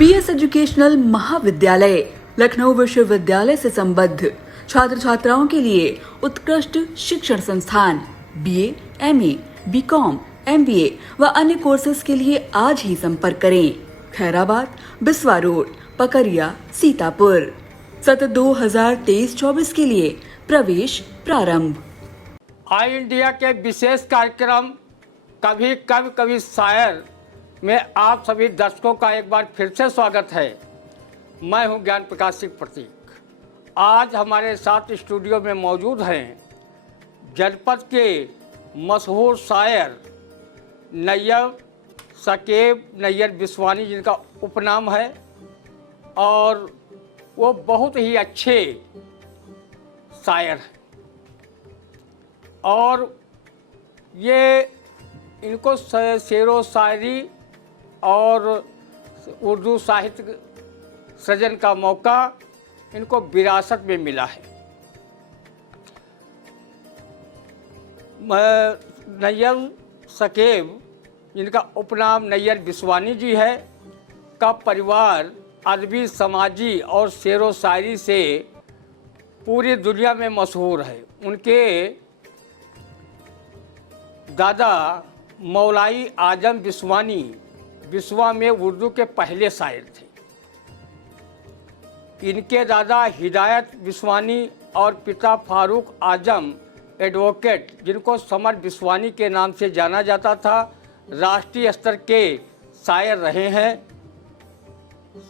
BS educational महाविद्यालय लखनऊ विश्वविद्यालय से संबद्ध छात्र छात्राओं के लिए उत्कृष्ट शिक्षण संस्थान बीए, एमए, बीकॉम, एमबीए व अन्य कोर्सेज के लिए आज ही संपर्क करें। खैराबाद, बिस्वा रोड, पकरिया, सीतापुर। सत्र 2023-24 के लिए प्रवेश प्रारंभ। आई इंडिया के विशेष कार्यक्रम कभी कब कभी शायर में आप सभी दर्शकों का एक बार फिर से स्वागत है। मैं हूं ज्ञान प्रकाश सिंह प्रतीक। आज हमारे साथ स्टूडियो में मौजूद हैं जनपद के मशहूर शायर नैयर सकेब नैयर बिस्वानी, जिनका उपनाम है, और वो बहुत ही अच्छे शायर हैं। और ये इनको शेरो शायरी और उर्दू साहित्य सृजन का मौका इनको विरासत में मिला है। नैयर सकेब, जिनका उपनाम नैयर बिस्वानी जी है, का परिवार अदबी, समाजी और शेरो शायरी से पूरी दुनिया में मशहूर है। उनके दादा मौलाई आजम बिस्वानी बिस्वा में उर्दू के पहले शायर थे। इनके दादा हिदायत बिस्वानी और पिता फारूक आजम एडवोकेट, जिनको समर बिस्वानी के नाम से जाना जाता था, राष्ट्रीय स्तर के शायर रहे हैं।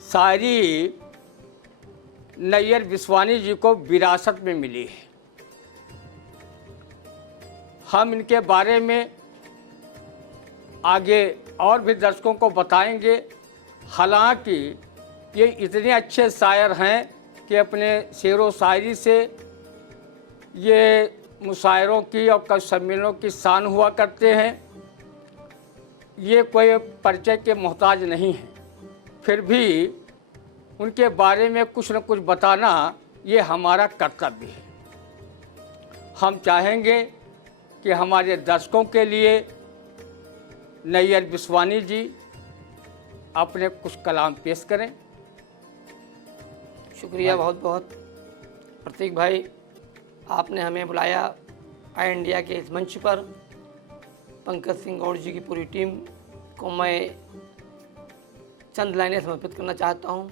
शायरी नैयर बिस्वानी जी को विरासत में मिली है। हम इनके बारे में आगे और भी दर्शकों को बताएंगे। हालांकि ये इतने अच्छे शायर हैं कि अपने शेरो शायरी से ये मुशायरों की और कवि सम्मेलनों की शान हुआ करते हैं। ये कोई परिचय के मोहताज नहीं हैं, फिर भी उनके बारे में कुछ न कुछ बताना ये हमारा कर्तव्य है। हम चाहेंगे कि हमारे दर्शकों के लिए नैयर बिस्वानी जी अपने कुछ कलाम पेश करें। शुक्रिया बहुत बहुत प्रतीक भाई, आपने हमें बुलाया आई इंडिया के इस मंच पर। पंकज सिंह गौड़ जी की पूरी टीम को मैं चंद लाइनें समर्पित करना चाहता हूं।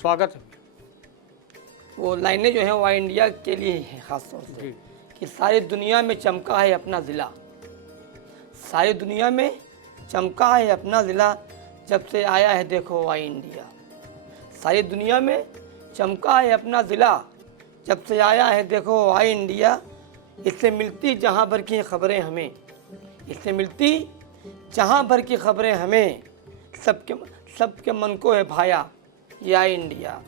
स्वागत है। वो लाइनें जो हैं वो आई इंडिया के लिए ही हैं ख़ास तौर से, कि सारी दुनिया में चमका है अपना ज़िला, सारी दुनिया में चमका है अपना ज़िला, जब से आया है देखो आई इंडिया। सारी दुनिया में चमका है अपना ज़िला, जब से आया है देखो आई इंडिया। इससे मिलती जहाँ भर की खबरें हमें, इससे मिलती जहाँ भर की खबरें हमें, सबके मन को है भाया ये आई इंडिया।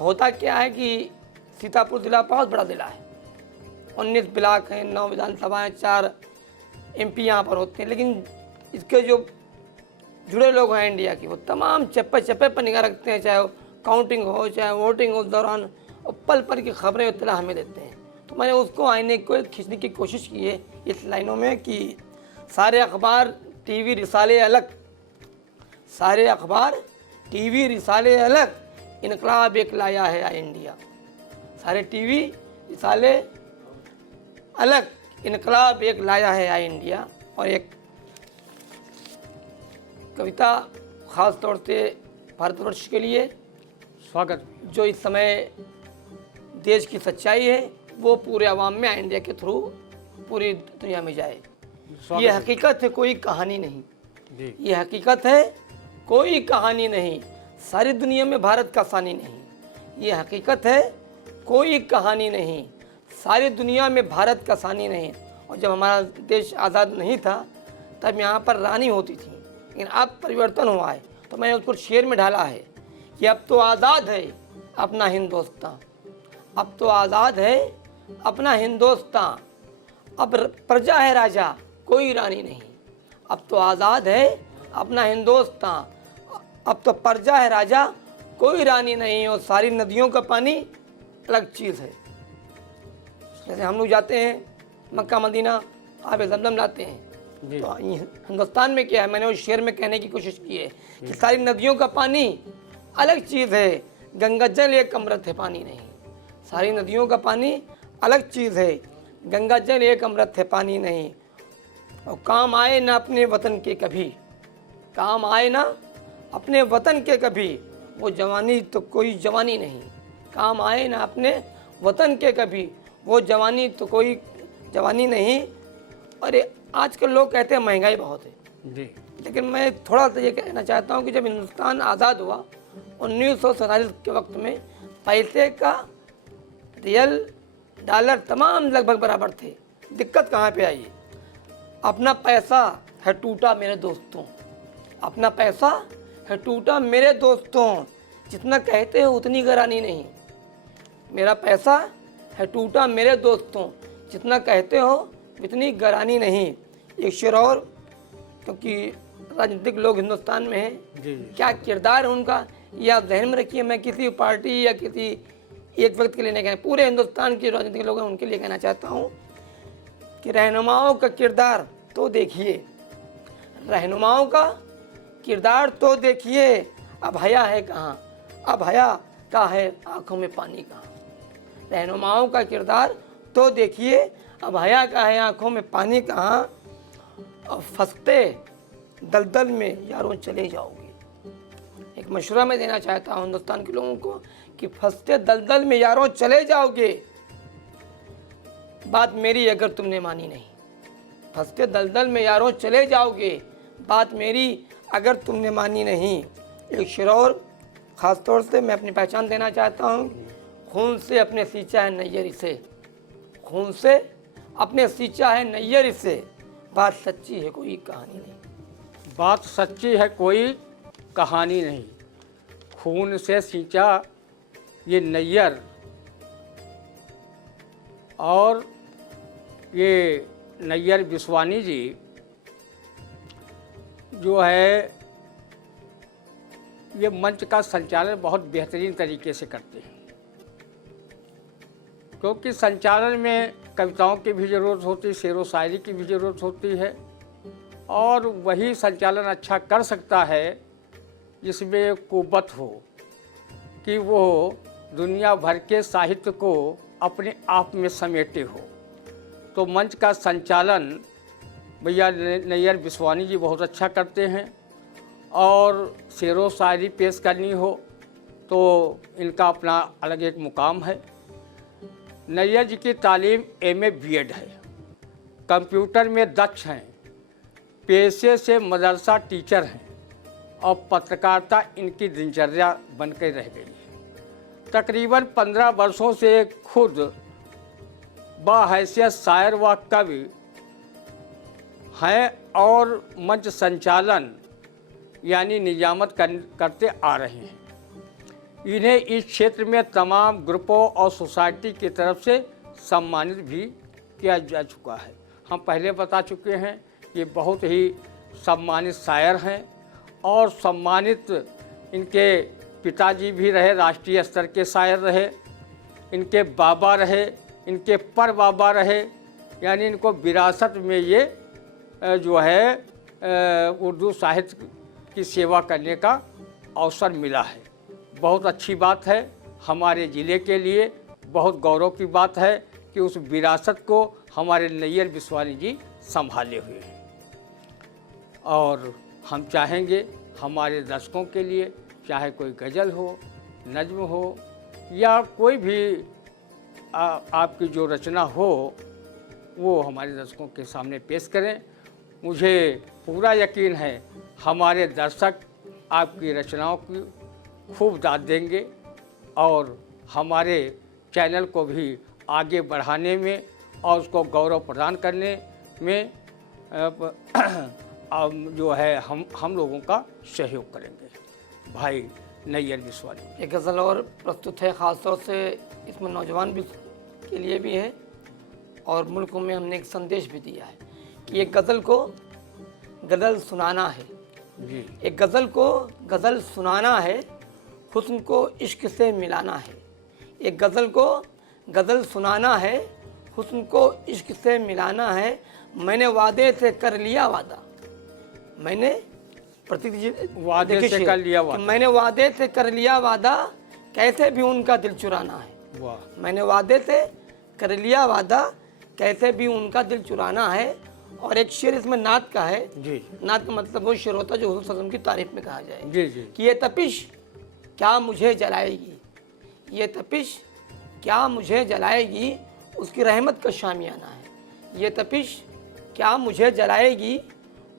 होता क्या है कि सीतापुर ज़िला बहुत बड़ा ज़िला है, 19 ब्लॉक हैं, 9 विधानसभाएँ, 4 MP यहाँ पर होते हैं, लेकिन इसके जो जुड़े लोग हैं इंडिया की, वो तमाम चप्पे चप्पे पर निगाह रखते हैं, चाहे वो काउंटिंग हो, चाहे वोटिंग हो, उस दौरान और पल पल की खबरें इतना हमें देते हैं। तो मैंने उसको आईने को खींचने की कोशिश की है इस लाइनों में कि सारे अखबार टीवी रिसाले अलग, सारे अखबार टीवी रिसाले अलग, इनकलाब एक लाया है आई इंडिया। सारे टीवी रिसाले अलग, इनकलाब एक लाया है आई इंडिया। और एक कविता ख़ास तौर से भारतवर्ष के लिए स्वागत। जो इस समय देश की सच्चाई है वो पूरे आवाम में आई इंडिया के थ्रू पूरी दुनिया में जाए। ये हकीकत है, कोई कहानी नहीं जी। ये हकीकत है, कोई कहानी नहीं, सारी दुनिया में भारत का सानी नहीं। ये हकीकत है, कोई कहानी नहीं, सारी दुनिया में भारत का सानी नहीं। और जब हमारा देश आज़ाद नहीं था तब यहाँ पर रानी होती थी, लेकिन अब परिवर्तन हुआ है। तो मैंने उसको शेर में ढाला है कि अब तो आज़ाद है अपना हिंदुस्तान, अब तो आज़ाद है अपना हिंदुस्तान, अब प्रजा है राजा कोई रानी नहीं। अब तो आज़ाद है अपना हिंदुस्तान, अब तो प्रजा है राजा कोई रानी नहीं। और सारी नदियों का पानी अलग चीज़ है। जैसे हम लोग जाते हैं मक्का मदीना, आब ज़मज़म लाते हैं, तो हिंदुस्तान में क्या है, मैंने उस शेर में कहने की कोशिश की है कि सारी नदियों का पानी अलग चीज़ है, गंगा जल एक अमृत है पानी नहीं। सारी नदियों का पानी अलग चीज़ है, गंगा जल एक अमृत है पानी नहीं। और काम आए ना अपने वतन के कभी, काम आए ना अपने वतन के कभी, वो जवानी तो कोई जवानी नहीं। काम आए ना अपने वतन के कभी, वो जवानी तो कोई जवानी नहीं। और आजकल लोग कहते हैं महंगाई बहुत है जी। लेकिन मैं थोड़ा सा ये कहना चाहता हूँ कि जब हिंदुस्तान आज़ाद हुआ 1947 के वक्त में पैसे का रियल डॉलर तमाम लगभग बराबर थे। दिक्कत कहाँ पे आई? अपना पैसा है टूटा मेरे दोस्तों, अपना पैसा है टूटा मेरे दोस्तों, जितना कहते हो उतनी गरानी नहीं। मेरा पैसा है टूटा मेरे दोस्तों, जितना कहते हो इतनी गरानी नहीं। एक शेर और, क्योंकि राजनीतिक लोग हिंदुस्तान में हैं, जी। क्या किरदार है उनका ये आप जहन में रखिए। मैं किसी पार्टी या किसी एक व्यक्ति के लिए नहीं कहना, पूरे हिंदुस्तान के राजनीतिक लोग हैं उनके लिए कहना चाहता हूँ कि रहनुमाओं का किरदार तो देखिए, रहनुमाओं का किरदार तो देखिए। अब हया है कहाँ, अब हया का है आँखों में पानी कहाँ। रहनुमाओं का किरदार तो देखिए, अब हया का है आँखों में पानी कहाँ। और फंसते दलदल में यारों चले जाओगे। एक मशवरा मैं देना चाहता हूँ हिंदुस्तान के लोगों को कि फंसते दलदल में यारों चले जाओगे, बात मेरी अगर तुमने मानी नहीं। फंसते दलदल में यारों चले जाओगे, बात मेरी अगर तुमने मानी नहीं। एक शेर और ख़ास तौर से मैं अपनी पहचान देना चाहता हूँ। खून से अपने सींचा है नैयर इसे, खून से अपने सींचा है नैयर इसे, बात सच्ची है कोई कहानी नहीं। बात सच्ची है कोई कहानी नहीं। खून से सींचा ये नैयर, और ये नैयर बिस्वानी जी जो है ये मंच का संचालन बहुत बेहतरीन तरीके से करते हैं, क्योंकि संचालन में कविताओं की भी ज़रूरत होती है, शेरो शायरी की भी ज़रूरत होती है, और वही संचालन अच्छा कर सकता है जिसमें कुव्वत हो कि वो दुनिया भर के साहित्य को अपने आप में समेटे हो। तो मंच का संचालन भैया नैयर बिस्वानी जी बहुत अच्छा करते हैं, और शेरो शायरी पेश करनी हो तो इनका अपना अलग एक मुकाम है। नैयर जी की तालीम MA B.Ed है, कंप्यूटर में दक्ष हैं, पेशे से मदरसा टीचर हैं, और पत्रकारिता इनकी दिनचर्या बनकर रह गई है। तकरीबन 15 वर्षों से खुद बाहैसियत शायर व कवि हैं, और मंच संचालन यानी निजामत करते आ रहे हैं। इन्हें इस क्षेत्र में तमाम ग्रुपों और सोसाइटी की तरफ से सम्मानित भी किया जा चुका है। हम पहले बता चुके हैं ये बहुत ही सम्मानित शायर हैं, और सम्मानित इनके पिताजी भी रहे, राष्ट्रीय स्तर के शायर रहे, इनके बाबा रहे, इनके पर बाबा रहे, यानी इनको विरासत में ये जो है उर्दू साहित्य की सेवा करने का अवसर मिला है। बहुत अच्छी बात है, हमारे ज़िले के लिए बहुत गौरव की बात है कि उस विरासत को हमारे नैयर बिस्वानी जी संभाले हुए हैं। और हम चाहेंगे हमारे दर्शकों के लिए, चाहे कोई गज़ल हो, नज्म हो, या कोई भी आपकी जो रचना हो, वो हमारे दर्शकों के सामने पेश करें। मुझे पूरा यकीन है हमारे दर्शक आपकी रचनाओं की खूब दाद देंगे, और हमारे चैनल को भी आगे बढ़ाने में और उसको गौरव प्रदान करने में जो है हम लोगों का सहयोग करेंगे। भाई नैयर बिस्वानी। एक गज़ल और प्रस्तुत है, ख़ास तौर से इसमें नौजवान भी के लिए भी है, और मुल्क में हमने एक संदेश भी दिया है कि एक गज़ल को गज़ल सुनाना है जी। एक गज़ल को गज़ल सुनाना है, हुस्न को इश्क से मिलाना है। एक गज़ल को गज़ल सुनाना है, हुस्न को इश्क से मिलाना है। मैंने वादे से कर लिया वादा, मैंने प्रतीक जी वादे देखिए से शेर, कर लिया कि वादा। मैंने वादे से कर लिया वादा, कैसे भी उनका दिल चुराना है। वाह, मैंने वादे से कर लिया वादा, कैसे भी उनका दिल चुराना है। और एक शेर इसमें नात का है। जी नात का मतलब वो शेर होता है जो हुजूर सल्लल्लाहु अलैहि वसल्लम की तारीफ में कहा जाए जी जी कि ये तपिश क्या मुझे जलाएगी, ये तपिश क्या मुझे जलाएगी, उसकी रहमत का शामियाना है। ये तपिश क्या मुझे जलाएगी,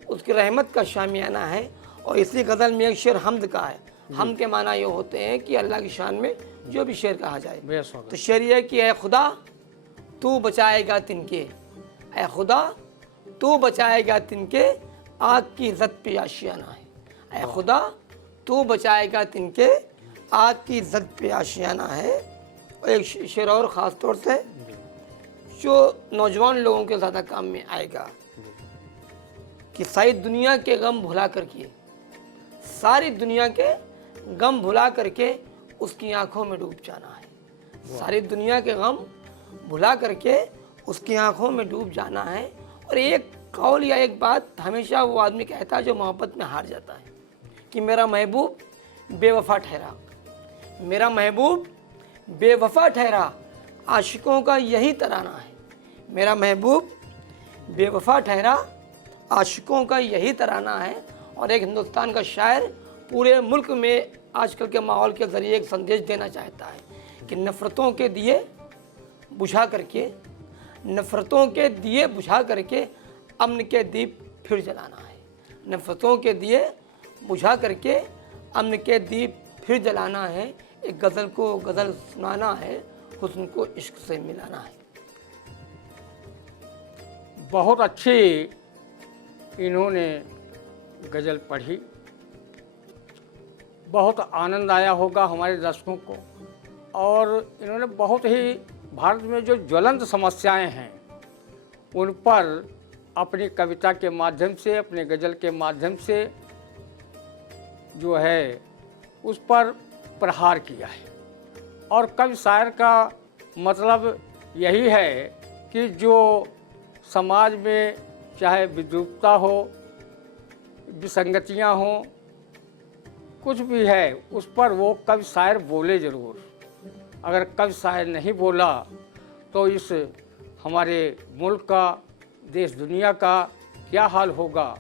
उसकी रहमत का शामियाना है। और इसी गज़ल में एक शेर हमद का है। हम के माना ये होते हैं कि अल्लाह की शान में जो भी शेर कहा जाए। बेशक। तो शेर ये है कि ए खुदा तू बचाएगा तिनके, ए खुदा तू बचाएगा तिनके, आग की इज़्ज़त पे आशियाना है। ए खुदा तू बचाएगा तिनके, आग की इज़्ज़त पे आशियाना है। और एक शेर और ख़ास तौर से जो नौजवान लोगों के ज़्यादा काम में आएगा कि सारी दुनिया के गम भुला करके, सारी दुनिया के गम भुला करके उसकी आंखों में डूब जाना है। सारी दुनिया के गम भुला करके उसकी आंखों में डूब जाना है। और एक कौल या एक बात हमेशा वो आदमी कहता है जो मोहब्बत में हार जाता है कि मेरा महबूब बेवफा ठहरा, मेरा महबूब बेवफा ठहरा, आशिकों का यही तराना है। मेरा महबूब बेवफा ठहरा, आशिकों का यही तराना है। और एक हिंदुस्तान का शायर पूरे मुल्क में आजकल के माहौल के ज़रिए एक संदेश देना चाहता है कि नफ़रतों के दिए बुझा करके, नफ़रतों के दिए बुझा करके अमन के दीप फिर जलाना है। नफ़रतों के दिए बुझा करके अमन के दीप फिर जलाना है। एक गज़ल को गज़ल सुनाना है, हुस्न को इश्क से मिलाना है। बहुत अच्छी इन्होंने गज़ल पढ़ी। बहुत आनंद आया होगा हमारे दर्शकों को। और इन्होंने बहुत ही भारत में जो ज्वलंत समस्याएं हैं उन पर अपनी कविता के माध्यम से, अपने गज़ल के माध्यम से जो है उस पर प्रहार किया है। और कवि शायर का मतलब यही है कि जो समाज में चाहे विद्रूपता हो, विसंगतियां हों, कुछ भी है उस पर वो कवि शायर बोले ज़रूर। अगर कवि शायर नहीं बोला तो इस हमारे मुल्क का, देश दुनिया का क्या हाल होगा।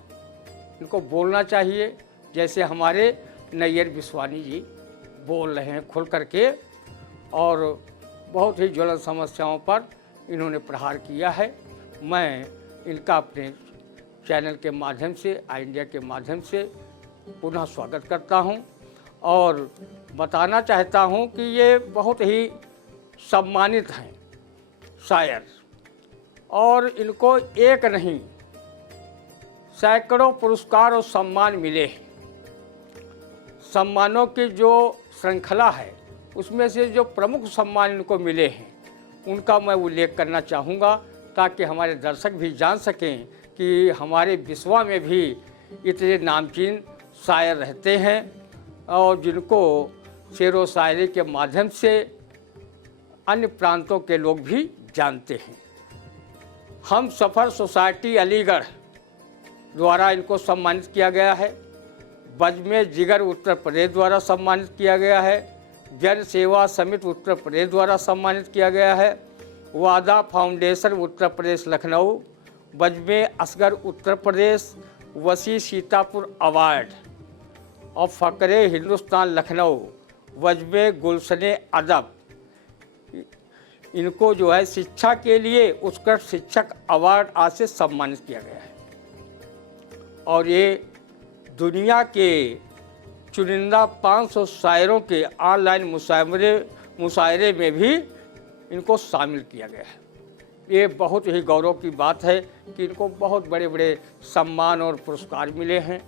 इनको बोलना चाहिए जैसे हमारे नैयर बिस्वानी जी बोल रहे हैं खुल करके। और बहुत ही ज्वलंत समस्याओं पर इन्होंने प्रहार किया है। मैं इनका अपने चैनल के माध्यम से, आई इंडिया के माध्यम से पुनः स्वागत करता हूं और बताना चाहता हूं कि ये बहुत ही सम्मानित हैं शायर। और इनको एक नहीं सैकड़ों पुरस्कार और सम्मान मिले हैं। सम्मानों की जो श्रृंखला है उसमें से जो प्रमुख सम्मान इनको मिले हैं उनका मैं उल्लेख करना चाहूँगा ताकि हमारे दर्शक भी जान सकें कि हमारे बिस्वा में भी इतने नामचीन शायर रहते हैं और जिनको शेर व शायरी के माध्यम से अन्य प्रांतों के लोग भी जानते हैं। हम सफ़र सोसाइटी अलीगढ़ द्वारा इनको सम्मानित किया गया है। बजमे जिगर उत्तर प्रदेश द्वारा सम्मानित किया गया है। जन सेवा समिति उत्तर प्रदेश द्वारा सम्मानित किया गया है। वादा फाउंडेशन उत्तर प्रदेश लखनऊ, बजमे असगर उत्तर प्रदेश, वसी सीतापुर अवार्ड और फ़क्रे हिंदुस्तान लखनऊ, वजमे गुलशने अदब, इनको जो है शिक्षा के लिए उत्कृष्ट शिक्षक अवार्ड आज से सम्मानित किया गया है। और ये दुनिया के चुनिंदा 500 शायरों के ऑनलाइन मुशायरे में भी इनको शामिल किया गया है। ये बहुत ही गौरव की बात है कि इनको बहुत बड़े बड़े सम्मान और पुरस्कार मिले हैं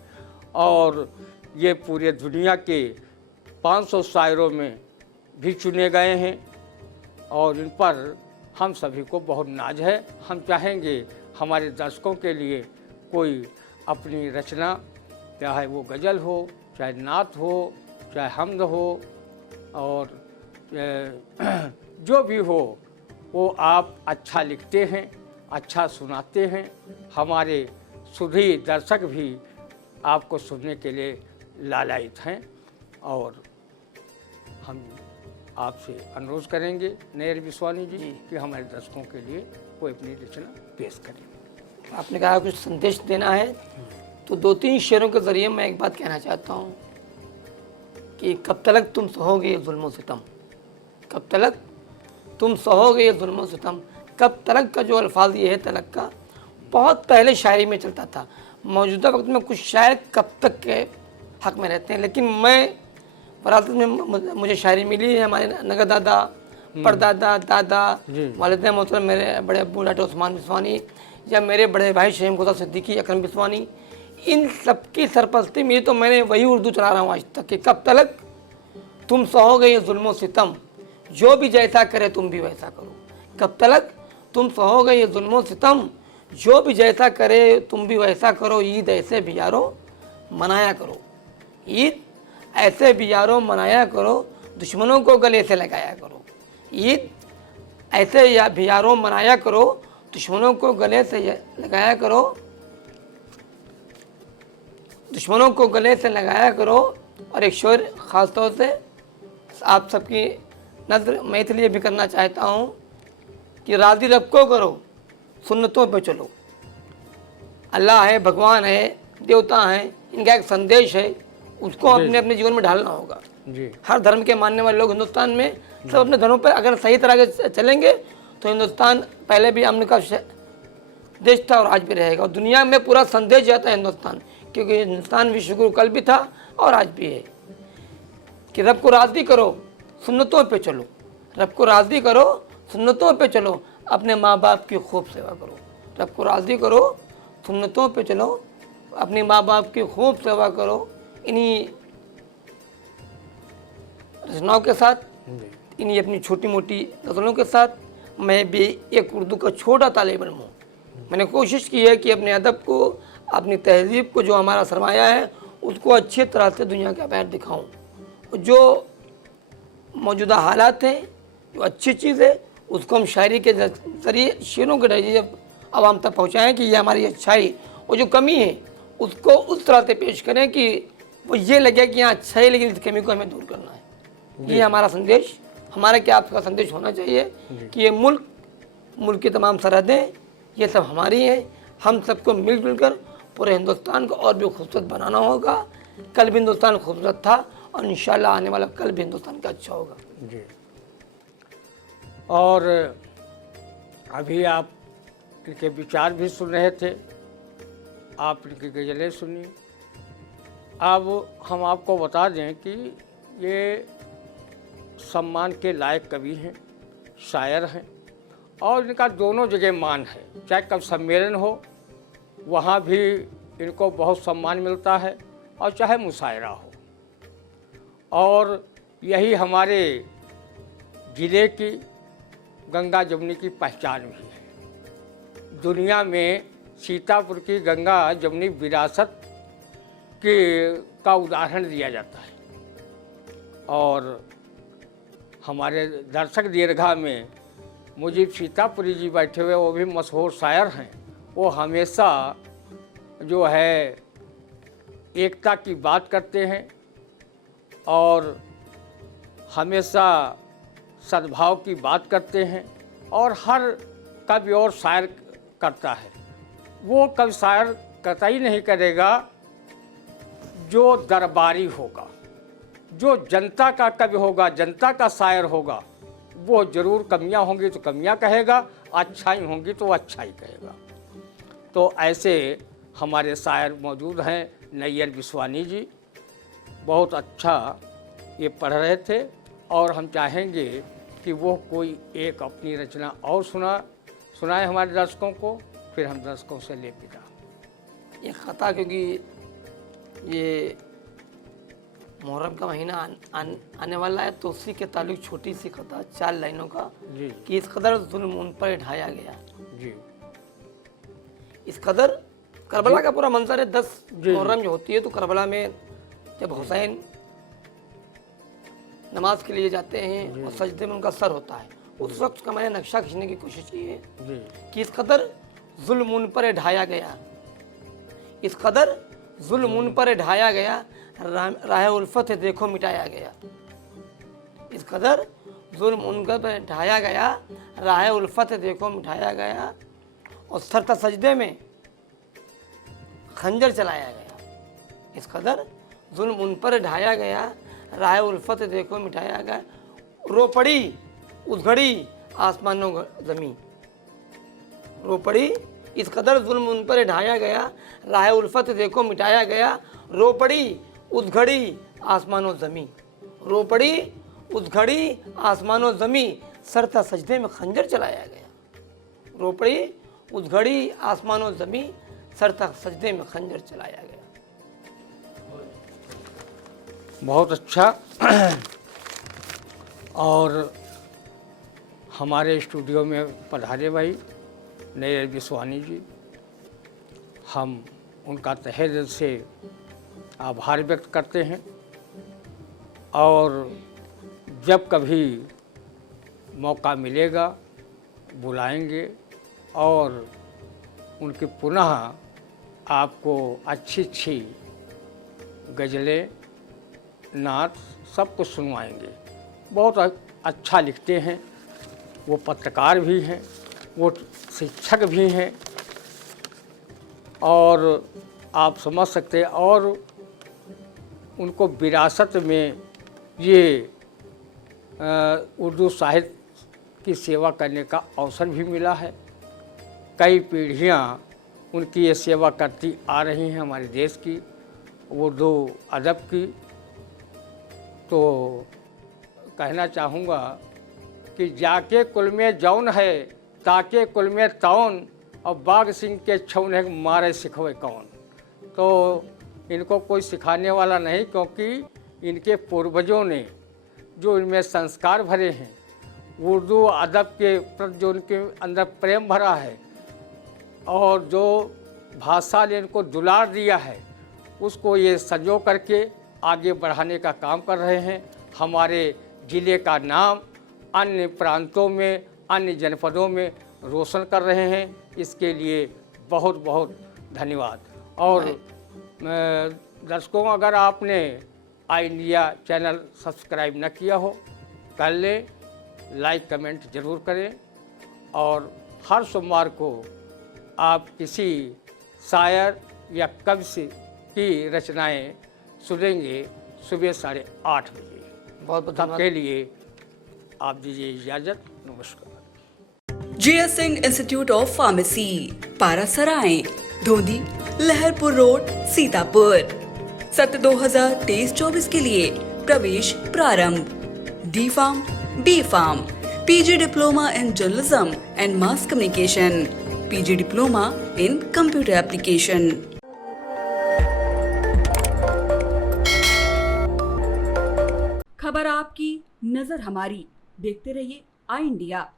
और ये पूरे दुनिया के 500 शायरों में भी चुने गए हैं और इन पर हम सभी को बहुत नाज है। हम चाहेंगे हमारे दर्शकों के लिए कोई अपनी रचना, चाहे वो गज़ल हो, चाहे नात हो, चाहे हमद हो और जो भी हो, वो आप अच्छा लिखते हैं, अच्छा सुनाते हैं। हमारे सुधी दर्शक भी आपको सुनने के लिए लालायित हैं और हम आपसे अनुरोध करेंगे नैयर बिस्वानी जी कि हमारे दर्शकों के लिए कोई अपनी रचना पेश करें। आपने कहा कुछ संदेश देना है, तो 2-3 शेरों के ज़रिए मैं एक बात कहना चाहता हूँ कि कब तक तुम सहोगे ये जुल्म सितम, कब तक तुम सहोगे ये जुल्म सितम। कब तलक का जो अल्फाज ये है तलक का, बहुत पहले शायरी में चलता था। मौजूदा वक्त में कुछ शायर कब तक के हक़ में रहते हैं, लेकिन मैं वरासत में मुझे शायरी मिली है। हमारे नगर दादा, परदादा, दादा, वालिद मोहतरम मेरे बड़े अब्बू डॉक्टर उस्मान बिस्वानी या मेरे बड़े भाई शहीम खुदा सिद्दीकी अकरम बिस्वानी, इन सब की सरपरस्ती में तो मैंने वही उर्दू चला रहा हूँ आज तक कि कब तलक तुम सहोगे ये जुल्म सितम, जो भी जैसा करे तुम भी वैसा करो। कब तलक तुम सहोगे ये जुल्म सितम, जो भी जैसा करे तुम भी वैसा करो। ईद ऐसे भी यारो मनाया करो, ईद ऐसे भी यारो मनाया करो, दुश्मनों को गले से लगाया करो। ईद ऐसे भी यारो मनाया करो, दुश्मनों को गले से लगाया करो, दुश्मनों को गले से लगाया करो। और एक शेर ख़ास तौर से आप सबकी नज़र मैं इसलिए भी करना चाहता हूँ कि राज़ी रब को करो, सुन्नतों पे चलो। अल्लाह है, भगवान है, देवता हैं, इनका एक संदेश है, उसको अपने अपने जीवन में ढालना होगा। जी। हर धर्म के मानने वाले लोग हिंदुस्तान में सब अपने धर्मों पर अगर सही तरह से चलेंगे तो हिंदुस्तान पहले भी अमन का देश था और आज भी रहेगा। और दुनिया में पूरा संदेश जाता है हिंदुस्तान, क्योंकि हिंदुस्तान विश्व गुरु कल भी था और आज भी है कि रब को राज़ी करो, सुन्नतों पे चलो। रब को राज़ी करो, सुन्नतों पे चलो, अपने माँ बाप की खूब सेवा करो। रब को राज़ी करो, सुन्नतों पे चलो, अपने माँ बाप की खूब सेवा करो। इन्हीं रचनाओं के साथ, इन्हीं अपनी छोटी मोटी गज़लों के साथ मैं भी एक उर्दू का छोटा तालिब इल्म हूँ। मैंने कोशिश की है कि अपने अदब को, अपनी तहज़ीब को, जो हमारा सरमाया है, उसको अच्छी तरह से दुनिया के बाहर दिखाऊँ। जो मौजूदा हालात हैं, जो अच्छी चीज़ है, उसको हम शायरी के ज़रिए, शेरों के जरिए आवाम तक पहुँचाएँ कि ये हमारी अच्छाई और जो कमी है उसको उस तरह से पेश करें कि वो ये लगे कि यहाँ अच्छा है लेकिन इस कमी को हमें दूर करना है। ये हमारा संदेश, हमारा क्या आपका संदेश होना चाहिए कि ये मुल्क की तमाम सरहदें ये सब हमारी हैं। हम सबको मिलजुल कर पूरे हिंदुस्तान को और भी खूबसूरत बनाना होगा। कल भी हिंदुस्तान खूबसूरत था और इंशाल्लाह आने वाला कल भी हिंदुस्तान का अच्छा होगा। जी। और अभी आप इनके विचार भी सुन रहे थे, आप इनकी गज़लें सुनी। अब हम आपको बता दें कि ये सम्मान के लायक कवि हैं, शायर हैं और इनका दोनों जगह मान है। चाहे कवि सम्मेलन हो वहाँ भी इनको बहुत सम्मान मिलता है और चाहे मुशायरा हो। और यही हमारे ज़िले की गंगा जमुनी की पहचान भी है। दुनिया में सीतापुर की गंगा जमुनी विरासत का उदाहरण दिया जाता है। और हमारे दर्शक दीर्घा में मुजीब सीतापुरी जी बैठे हुए, वो भी मशहूर शायर हैं। वो हमेशा जो है एकता की बात करते हैं और हमेशा सद्भाव की बात करते हैं और हर कवि और शायर करता है। वो कवि शायर कतई नहीं करेगा जो दरबारी होगा, जो जनता का कवि होगा, जनता का शायर होगा, वो ज़रूर कमियां होंगी तो कमियां कहेगा, अच्छाई होंगी तो अच्छाई कहेगा। तो ऐसे हमारे शायर मौजूद हैं। नैयर बिस्वानी जी बहुत अच्छा ये पढ़ रहे थे और हम चाहेंगे कि वो कोई एक अपनी रचना और सुनाए हमारे दर्शकों को, फिर हम दर्शकों से ले विदा। ये ख़ता, क्योंकि ये मुहर्रम का महीना आने वाला है, तो उसी के ताल्लुक छोटी सी ख़ता 4 लाइनों का जी। कि इस कदर जुल्म उन पर ढाया गया। जी। इस कदर करबला का पूरा मंजर है। 10 मुहर्रम जो होती है तो करबला में जब हुसैन नमाज के लिए जाते हैं और सजदे में उनका सर होता है, उस वक्त का मैंने नक्शा खींचने की कोशिश की है कि इस कदर जुल्म उन पर ढाया गया, इस कदर जुल्म उन पर ढाया गया, राह उल्फत देखो मिटाया गया। इस कदर जुल्म उन पर ढाया गया, राह उल्फत देखो मिटाया गया, और सरता सजदे में खंजर चलाया गया। इस कदर जुल्म उन पर ढाया गया, राह उल्फत देखो मिटाया गया। रो पड़ी उधगड़ी आसमानों ज़मीं, रो पड़ी इस कदर जुल्म उन पर ढाया गया, राह उल्फत देखो मिटाया गया। रो पड़ी उधगड़ी आसमानों ज़मीं, रो पड़ी उधगड़ी आसमानों ज़मीं, सरता सजदे में खंजर चलाया गया। रो पड़ी उधगड़ी आसमानों ज़मीं, सरता सजदे में खंजर चलाया गया। बहुत अच्छा। और हमारे स्टूडियो में पधारे भाई नैयर बिस्वानी जी, हम उनका तहे दिल से आभार व्यक्त करते हैं। और जब कभी मौका मिलेगा बुलाएंगे और उनकी पुनः आपको अच्छी अच्छी गज़लें, नात सब कुछ सुनवाएंगे। बहुत अच्छा लिखते हैं, वो पत्रकार भी हैं, वो शिक्षक भी हैं, और आप समझ सकते हैं। और उनको विरासत में ये उर्दू साहित्य की सेवा करने का अवसर भी मिला है। कई पीढ़ियाँ उनकी ये सेवा करती आ रही हैं हमारे देश की उर्दू अदब की। तो कहना चाहूँगा कि जाके कुल में जौन है, ताके कुल में तौन, और बाघ सिंह के छौन है मारे सिखवे कौन। तो इनको कोई सिखाने वाला नहीं, क्योंकि इनके पूर्वजों ने जो इनमें संस्कार भरे हैं, उर्दू अदब के प्रति जो उनके अंदर प्रेम भरा है, और जो भाषा ने इनको दुलार दिया है, उसको ये संजो करके आगे बढ़ाने का काम कर रहे हैं। हमारे ज़िले का नाम अन्य प्रांतों में, अन्य जनपदों में रोशन कर रहे हैं। इसके लिए बहुत बहुत धन्यवाद। और दर्शकों, अगर आपने आई इंडिया चैनल सब्सक्राइब न किया हो, कर लें, लाइक कमेंट ज़रूर करें। और हर सोमवार को आप किसी शायर या कवि की रचनाएं सुनेंगे सुबह 8:30 बजे। बहुत बहुत तब के लिए आप दीजिए इजाज़त। नमस्कार। JS Singh institute of pharmacy, Parasrai, Dhondhi, Laharpur road, Sitapur. सत्र 2023-24 के लिए प्रवेश प्रारंभ। D Farm, B Farm, PG diploma in journalism and mass communication, PG diploma in computer application. खबर आपकी, नजर हमारी। देखते रहिए आई इंडिया।